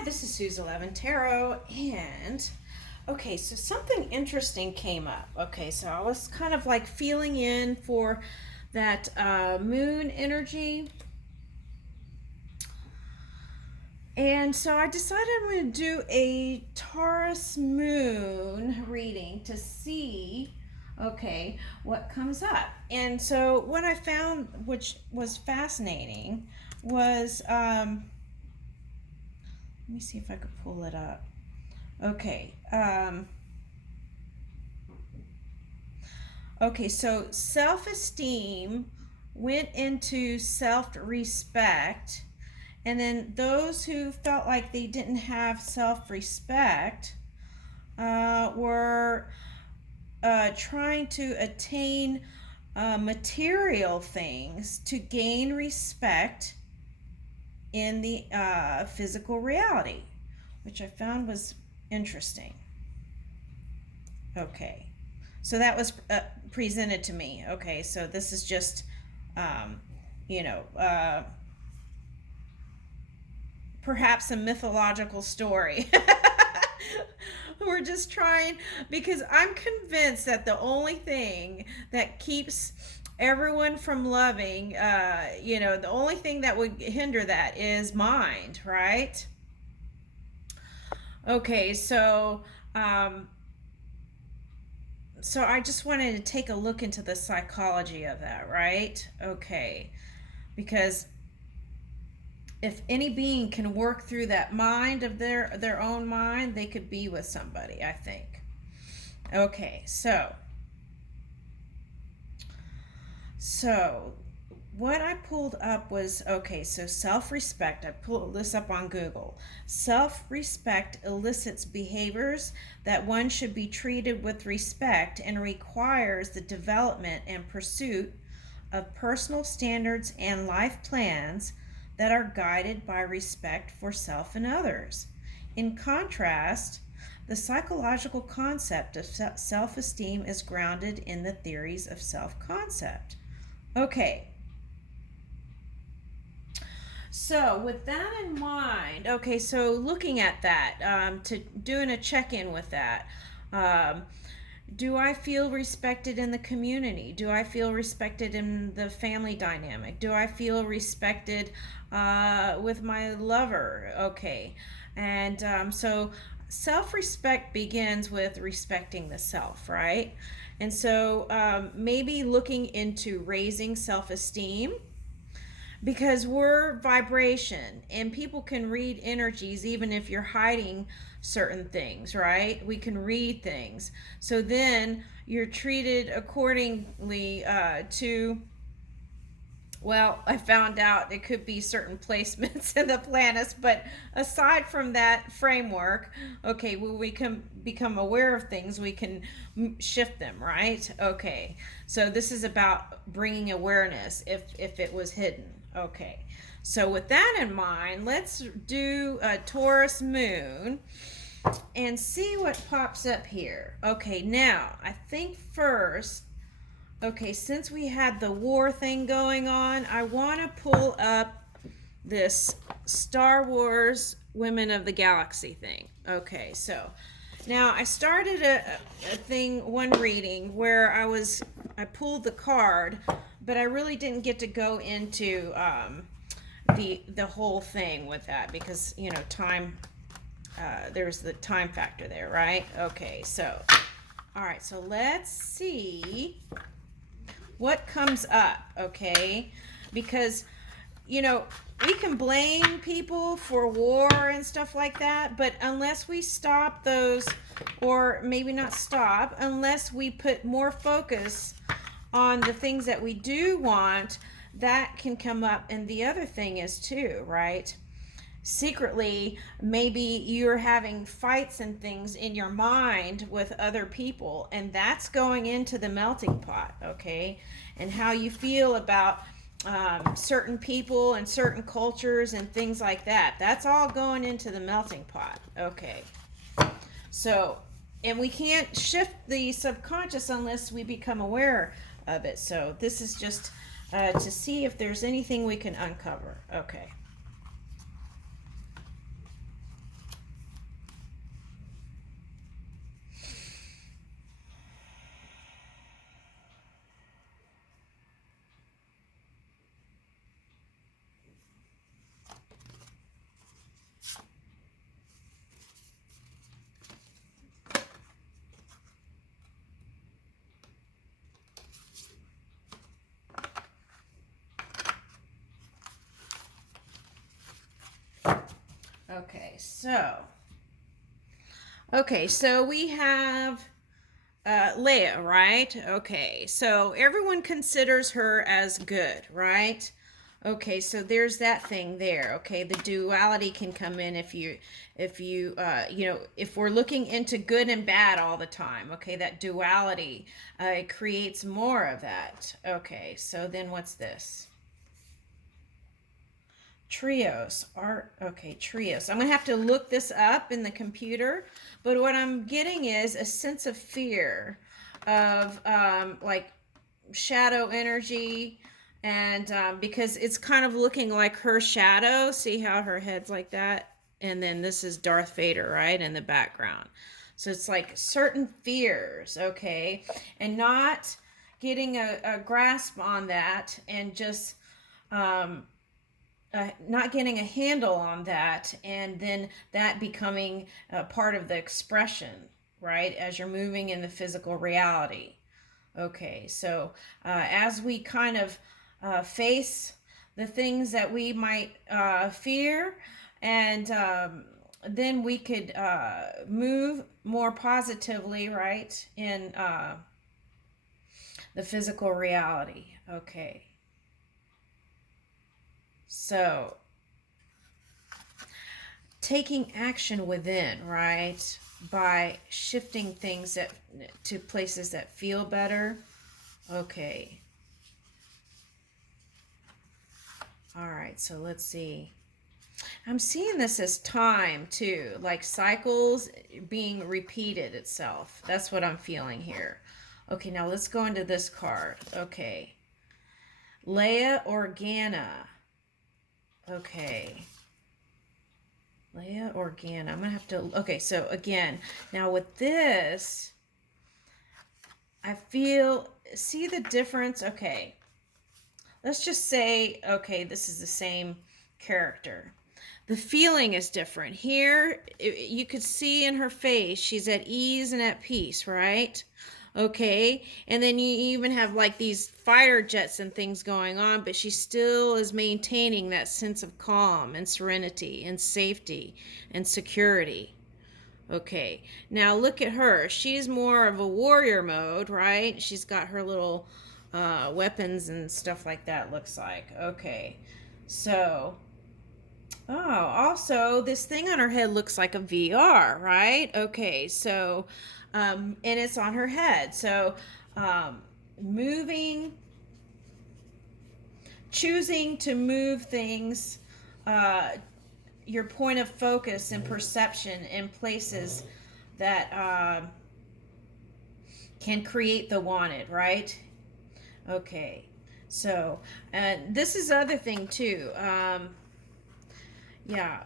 Hi, this is Suze 11 Tarot, and okay, so something interesting came up. Okay, so I was kind of like feeling in for that moon energy, and so I decided I'm going to do a Taurus Moon reading to see, okay, what comes up. And so what I found, which was fascinating, was let me see if I could pull it up. Okay. Okay, so self-esteem went into self-respect, and then those who felt like they didn't have self-respect were trying to attain material things to gain respect in the physical reality, which I found was interesting. Okay, so that was presented to me. Okay, so this is just, you know, perhaps a mythological story. We're just trying, because I'm convinced that the only thing that keeps everyone from loving, the only thing that would hinder that is mind, right? Okay, so I just wanted to take a look into the psychology of that, right? Okay, because if any being can work through that mind of their own mind, they could be with somebody, I think. Okay, so what I pulled up was, okay, so self-respect. I pulled this up on Google. Self-respect elicits behaviors that one should be treated with respect and requires the development and pursuit of personal standards and life plans that are guided by respect for self and others. In contrast, the psychological concept of self-esteem is grounded in the theories of self-concept. Okay, so with that in mind, okay, so looking at that, to doing a check-in with that, do I feel respected in the community? Do I feel respected in the family dynamic? Do I feel respected with my lover? Okay, and so self-respect begins with respecting the self, right? And so maybe looking into raising self-esteem, because we're vibration and people can read energies even if you're hiding certain things, right? We can read things, so then you're treated accordingly to, well, I found out it could be certain placements in the planets, but aside from that framework, okay, when we can become aware of things, we can shift them, right? Okay, so this is about bringing awareness if it was hidden. Okay, so with that in mind, let's do a Taurus Moon and see what pops up here. Okay, now I think first, okay, since we had the war thing going on, I want to pull up this Star Wars Women of the Galaxy thing. Okay, so now I started a thing, one reading, where I pulled the card, but I really didn't get to go into the whole thing with that, because time, there's the time factor there, right? Okay, so all right, so let's see what comes up. Okay, because we can blame people for war and stuff like that, but unless we stop those, or maybe not stop, unless we put more focus on the things that we do want, that can come up. And the other thing is too, right? Secretly, maybe you're having fights and things in your mind with other people, and that's going into the melting pot, okay? And how you feel about certain people and certain cultures and things like that. That's all going into the melting pot, okay? So, and we can't shift the subconscious unless we become aware of it. So this is just to see if there's anything we can uncover. Okay. Okay, so we have Leia, right? Okay, so everyone considers her as good, right? Okay, so there's that thing there. Okay, the duality can come in if we're looking into good and bad all the time. Okay, that duality it creates more of that. Okay, so then what's this? Trios are okay. Trios. I'm gonna have to look this up in the computer, but what I'm getting is a sense of fear of like shadow energy, and because it's kind of looking like her shadow. See how her head's like that, and then this is Darth Vader right in the background. So it's like certain fears, okay, and not getting a grasp on that, and just um, not getting a handle on that, and then that becoming part of the expression, right, as you're moving in the physical reality. Okay, so as we kind of face the things that we might fear, and then we could move more positively, right, in the physical reality. Okay, so taking action within, right? By shifting things that to places that feel better. Okay. All right, so let's see. I'm seeing this as time too, like cycles being repeated itself. That's what I'm feeling here. Okay, now let's go into this card. Okay. Leia Organa. Okay. Leia Organa. I'm going to have to... Okay, so again, now with this, I feel... See the difference? Okay. Let's just say, okay, this is the same character. The feeling is different. Here, you could see in her face, she's at ease and at peace, right? Okay, and then you even have like these fighter jets and things going on, but she still is maintaining that sense of calm and serenity and safety and security. Okay, now look at her. She's more of a warrior mode, right? She's got her little weapons and stuff like that, looks like. Okay, so... Oh, also, this thing on her head looks like a VR, right? Okay, so, and it's on her head. So, moving, choosing to move things, your point of focus and perception in places that can create the wanted, right? Okay, so, and this is the other thing too. Yeah.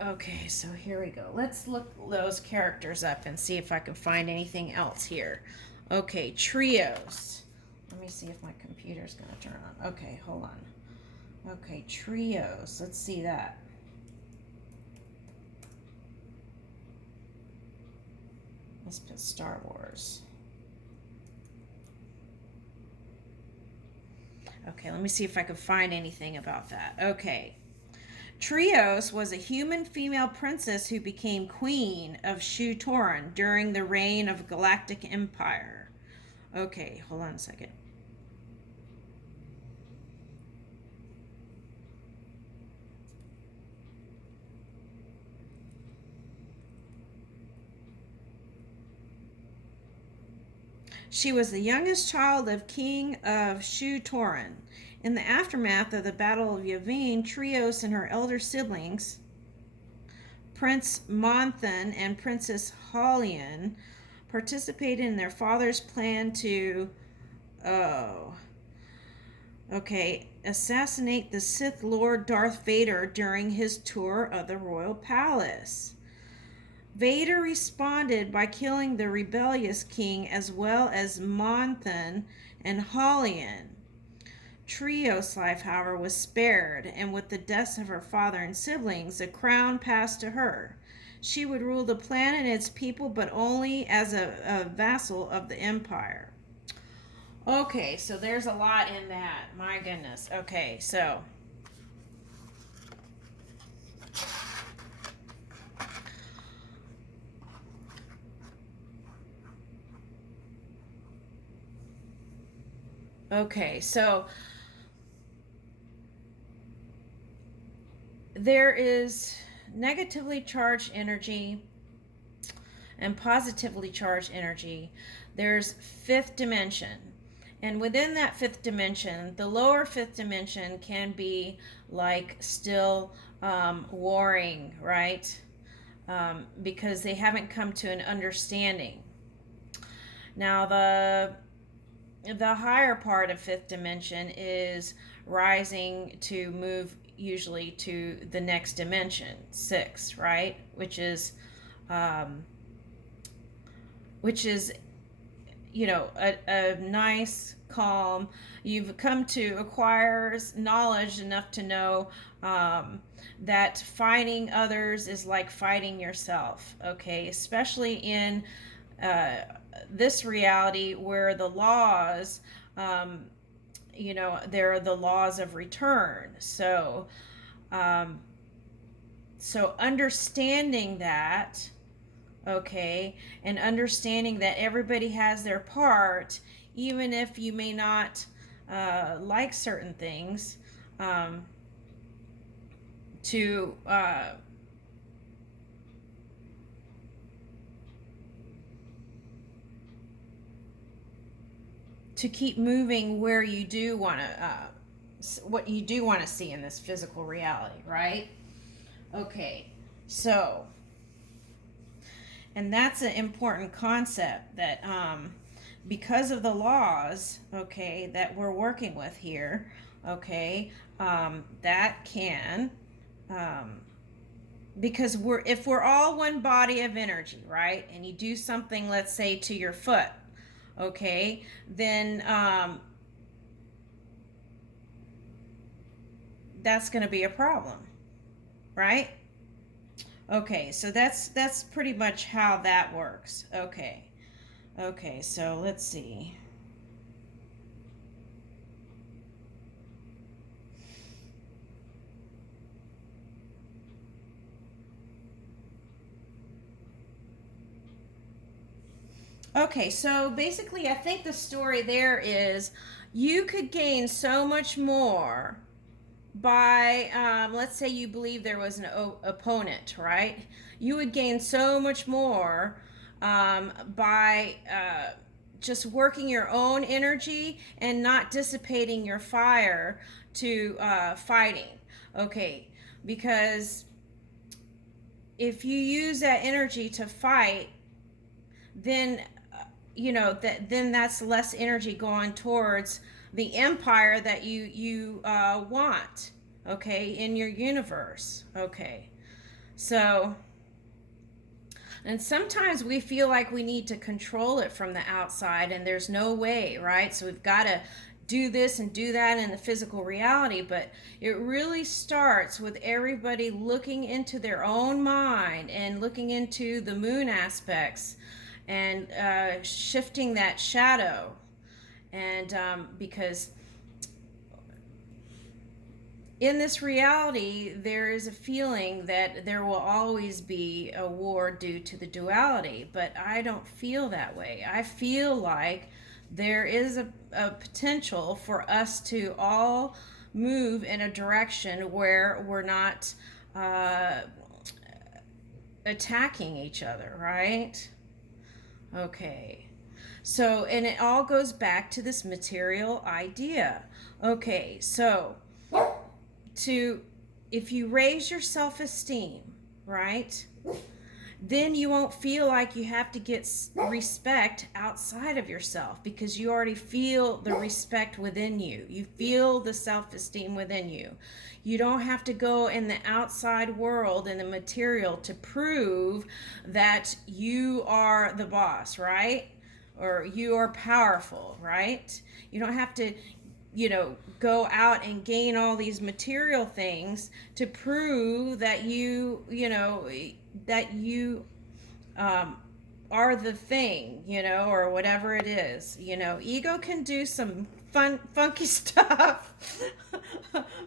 Okay, so here we go. Let's look those characters up and see if I can find anything else here. Okay, trios. Let me see if my computer's going to turn on. Okay, hold on. Okay, trios. Let's see that. Let's put Star Wars. Okay, let me see if I can find anything about that. Okay. Trios was a human female princess who became queen of Shu-Torun during the reign of Galactic Empire. Okay, hold on a second. She was the youngest child of King of Shu-Torun. In the aftermath of the Battle of Yavin, Trios and her elder siblings, Prince Monthan and Princess Holian, participated in their father's plan to, assassinate the Sith Lord Darth Vader during his tour of the royal palace. Vader responded by killing the rebellious king as well as Monthan and Holian. Trios' life, however, was spared, and with the deaths of her father and siblings, the crown passed to her. She would rule the planet and its people, but only as a vassal of the Empire. Okay, so there's a lot in that. My goodness. Okay, so Okay, so there is negatively charged energy and positively charged energy. There's fifth dimension. And within that fifth dimension, the lower fifth dimension can be like still warring, right? Because they haven't come to an understanding. Now, the higher part of fifth dimension is rising to move usually to the next dimension, six, right? Um, which is a nice calm. You've come to acquire knowledge enough to know that fighting others is like fighting yourself, okay, especially in uh, this reality where the laws, there are the laws of return. Um, so understanding that, okay, and understanding that everybody has their part, even if you may not like certain things, um, to to keep moving where you do want to what you do want to see in this physical reality, right? Okay, so, and that's an important concept that because of the laws, okay, that we're working with here, okay, that can um, because if we're all one body of energy, right, and you do something, let's say, to your foot, okay, then that's going to be a problem, right? Okay, so that's pretty much how that works. Okay, so let's see. Okay, so basically, I think the story there is you could gain so much more by, let's say you believe there was an opponent, right? You would gain so much more by just working your own energy and not dissipating your fire to fighting. Okay, because if you use that energy to fight, then then that's less energy going towards the empire that you want, okay, in your universe. Okay, so, and sometimes we feel like we need to control it from the outside, and there's no way, right? So we've got to do this and do that in the physical reality, but it really starts with everybody looking into their own mind and looking into the moon aspects and shifting that shadow. And because in this reality, there is a feeling that there will always be a war due to the duality, but I don't feel that way. I feel like there is a potential for us to all move in a direction where we're not uh, attacking each other, right? Okay. So, and it all goes back to this material idea. Okay, so to if you raise your self-esteem, right? Then you won't feel like you have to get respect outside of yourself because you already feel the respect within you. You feel the self-esteem within you. You don't have to go in the outside world and the material to prove that you are the boss, right? Or you are powerful, right? You don't have to go out and gain all these material things to prove that you um, are the thing, or whatever it is. Ego can do some funky stuff.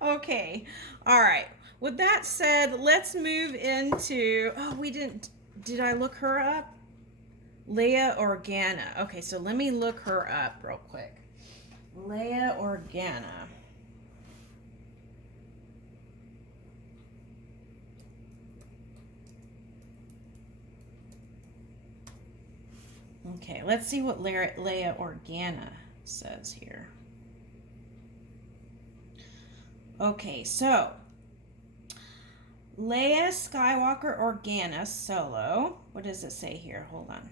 Okay, all right. With that said, let's move into. Oh, we didn't. Did I look her up? Leah Organa. Okay, so let me look her up real quick. Leia Organa. Okay, let's see what Leia Organa says here. Okay, so Leia Skywalker Organa solo. What does it say here? Hold on.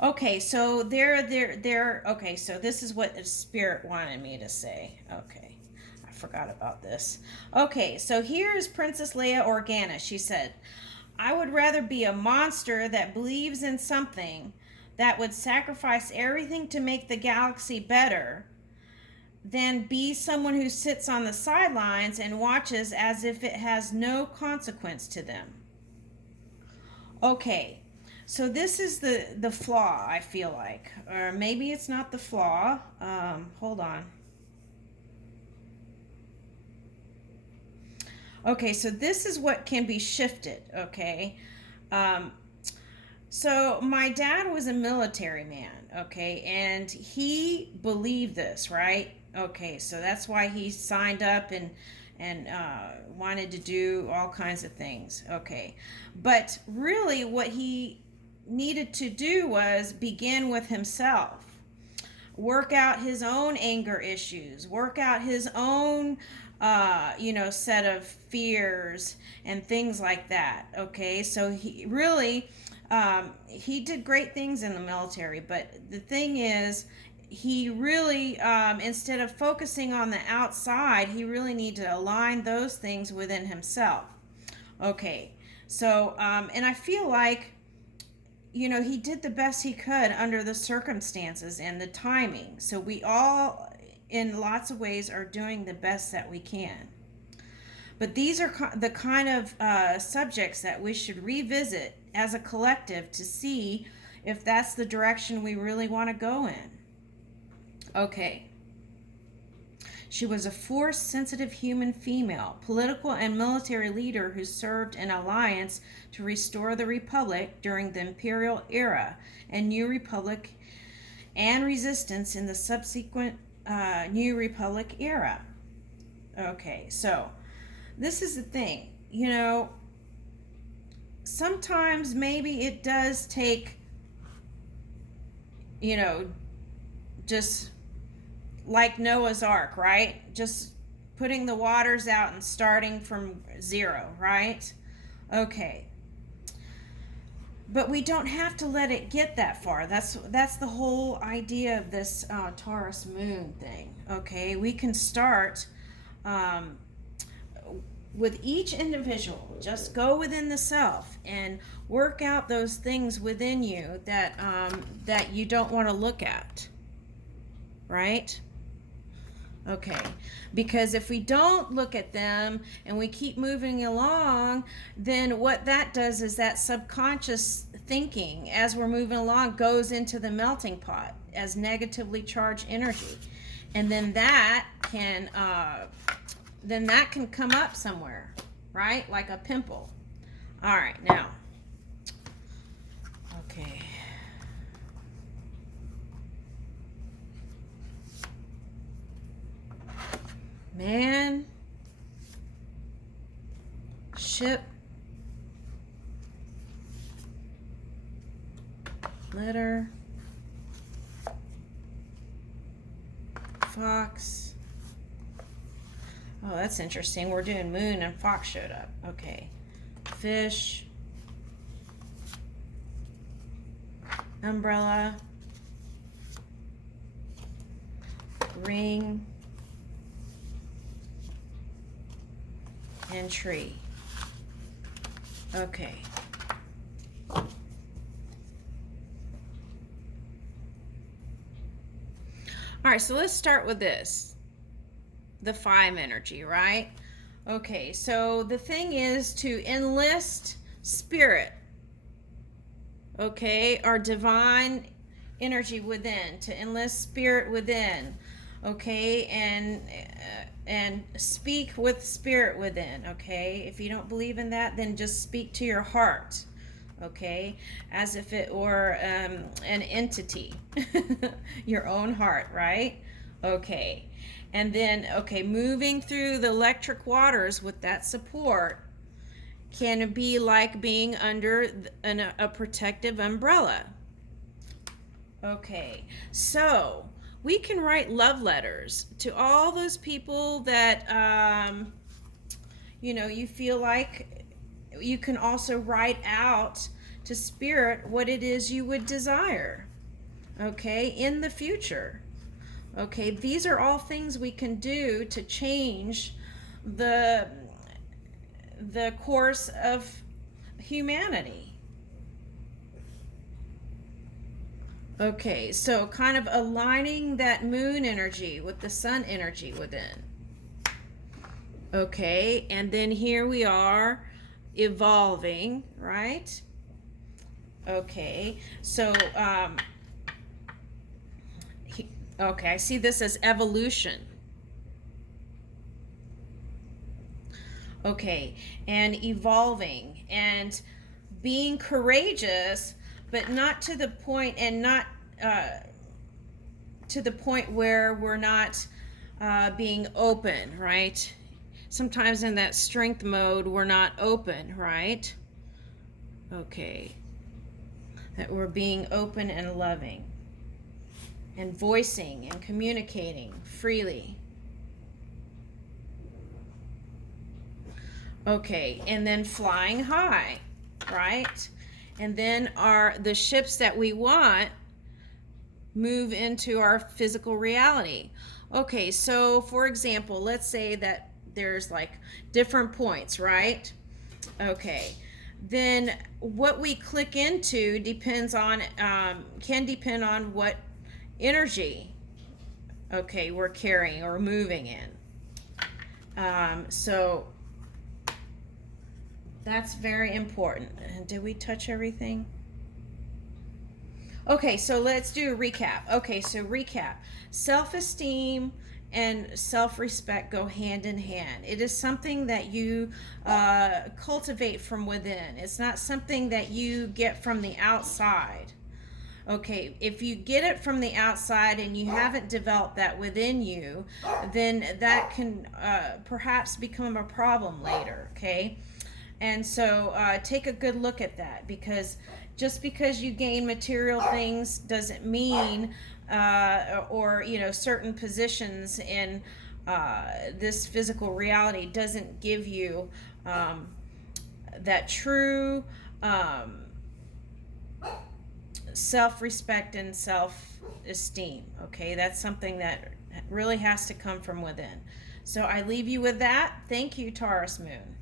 Okay, so okay, so this is what the spirit wanted me to say. Okay, I forgot about this. Okay, so here's Princess Leia Organa. She said, I would rather be a monster that believes in something that would sacrifice everything to make the galaxy better than be someone who sits on the sidelines and watches as if it has no consequence to them. Okay, so this is the flaw, I feel like. Or maybe it's not the flaw. Hold on. Okay, so this is what can be shifted, okay? So my dad was a military man, okay? And he believed this, right? Okay, so that's why he signed up and wanted to do all kinds of things, okay? But really what he needed to do was begin with himself, work out his own anger issues, work out his own set of fears and things like that. Okay, so he really he did great things in the military, but the thing is, he really instead of focusing on the outside, he really needed to align those things within himself. Okay, so and I feel like he did the best he could under the circumstances and the timing. So we all, in lots of ways, are doing the best that we can. But these are the kind of subjects that we should revisit as a collective to see if that's the direction we really want to go in. Okay. She was a force-sensitive human female, political and military leader who served in alliance to restore the Republic during the Imperial era and New Republic and resistance in the subsequent New Republic era. Okay, so this is the thing. Sometimes maybe it does take, just like Noah's Ark, right? Just putting the waters out and starting from zero, right? Okay. But we don't have to let it get that far. That's the whole idea of this Taurus Moon thing, okay? We can start with each individual. Just go within the self and work out those things within you that you don't want to look at, right? Okay, because if we don't look at them and we keep moving along, then what that does is that subconscious thinking as we're moving along goes into the melting pot as negatively charged energy. And then that can come up somewhere, right? Like a pimple. All right, now. Okay. Man, ship, letter, fox. Oh, that's interesting. We're doing moon and fox showed up. Okay. Fish, umbrella, ring, and tree. Okay. All right, so let's start with this. The 5 energy, right? Okay, so the thing is to enlist spirit, okay, our divine energy within, to enlist spirit within, okay, and speak with spirit within, okay? If you don't believe in that, then just speak to your heart, okay? As if it were an entity, your own heart, right? Okay. And then, okay, moving through the electric waters with that support can be like being under a protective umbrella. Okay, so we can write love letters to all those people that, you feel like. You can also write out to spirit what it is you would desire, okay, in the future. Okay, these are all things we can do to change the course of humanity. Okay, so kind of aligning that moon energy with the sun energy within. Okay, and then here we are evolving, right? Okay, so okay, I see this as evolution. Okay, and evolving and being courageous, but not to the point, and not to the point where we're not being open, right? Sometimes in that strength mode, we're not open, right? Okay, that we're being open and loving and voicing and communicating freely. Okay, and then flying high, right? And then the ships that we want move into our physical reality. Okay, so for example, let's say that there's like different points, right? Okay, then what we click into depends on, can depend on what energy, okay, we're carrying or moving in. So that's very important. Did we touch everything? Okay, so let's do a recap. Okay, so recap. Self-esteem and self-respect go hand in hand. It is something that you cultivate from within. It's not something that you get from the outside. Okay, if you get it from the outside and you haven't developed that within you, then that can perhaps become a problem later, okay? And so take a good look at that, because just because you gain material things doesn't mean, or certain positions in this physical reality doesn't give you that true self-respect and self-esteem. Okay, that's something that really has to come from within. So I leave you with that. Thank you, Taurus Moon.